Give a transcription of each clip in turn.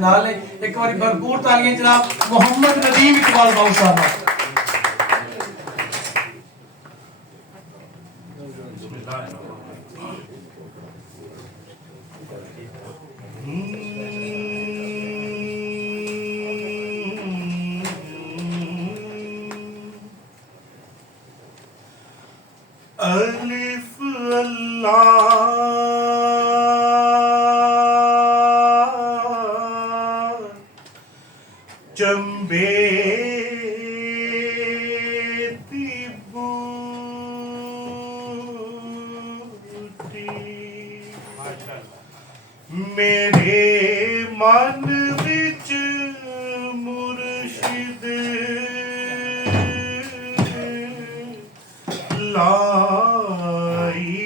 नाल एक बार भरपूर तालियां जनाब मोहम्मद नदीम इकबाल बाऊ साहब। अलिफ अल्लाह चंबे मेरे मन विच मुर्शिद लाई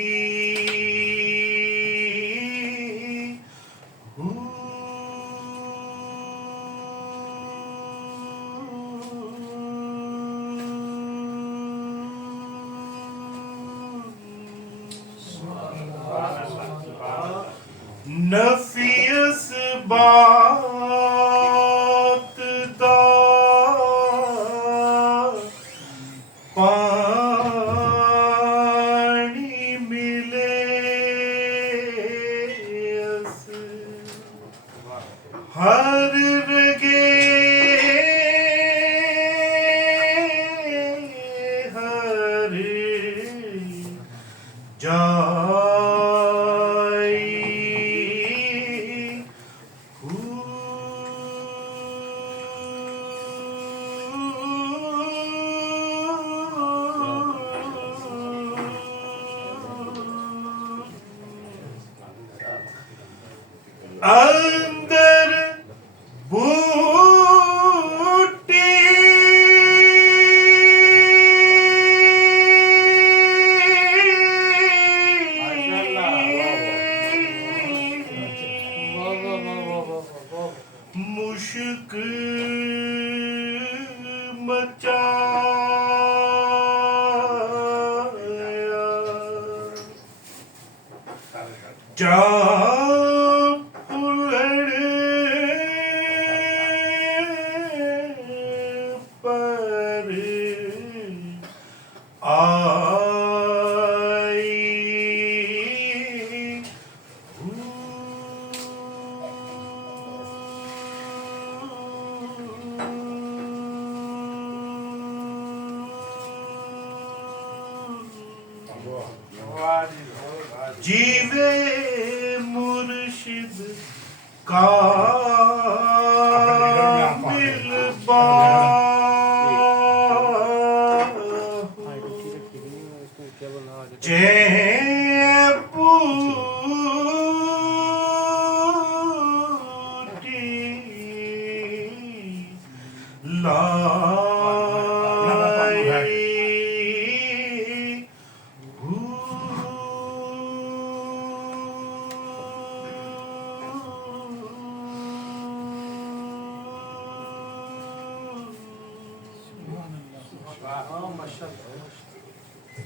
नफियस बात दा पानी मिले अस हर रगे हर अंदर बूटी मुश्क मचाया जा जीवे मुर्शिद का मिलबा जे पूटी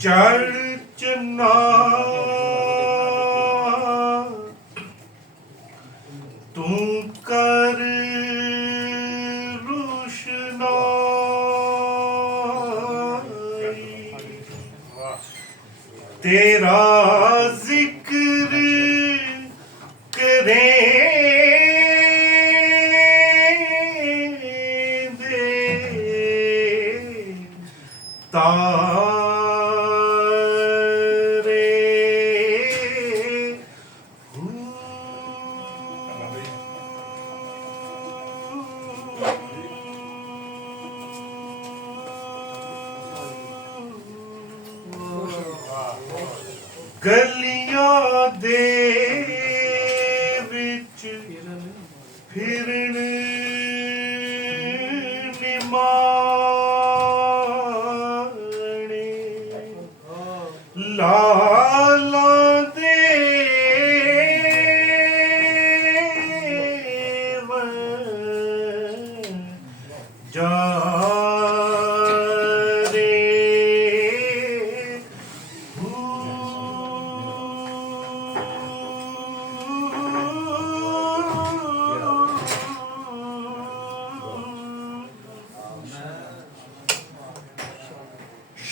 चढ़ चना तू कर रोशनाई तेरा जिक्र करेंगे तारे गलियां दे विच फिरन निमाणे लाला दे जा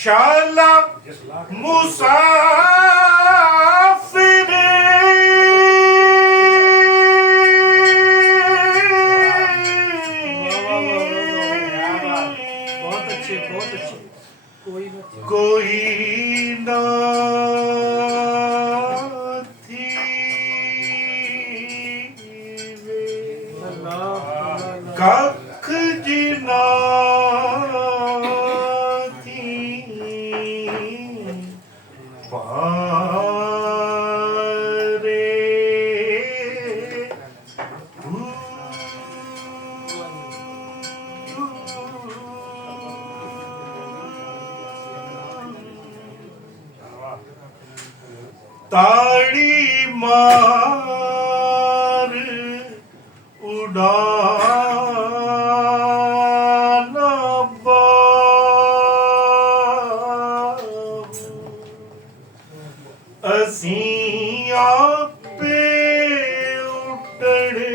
शाला मुसाफिर बहुत अच्छे कोई ना थी कख जिना थी पारे ताड़ी मार उड़ाना असीं आपे उड़ने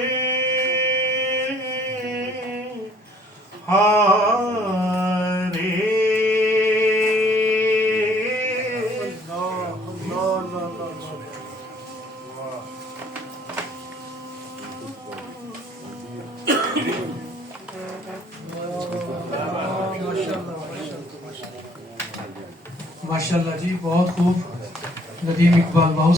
हारे माशाल्लाह जी, बहुत खूब। नदीम इकबाल बहुत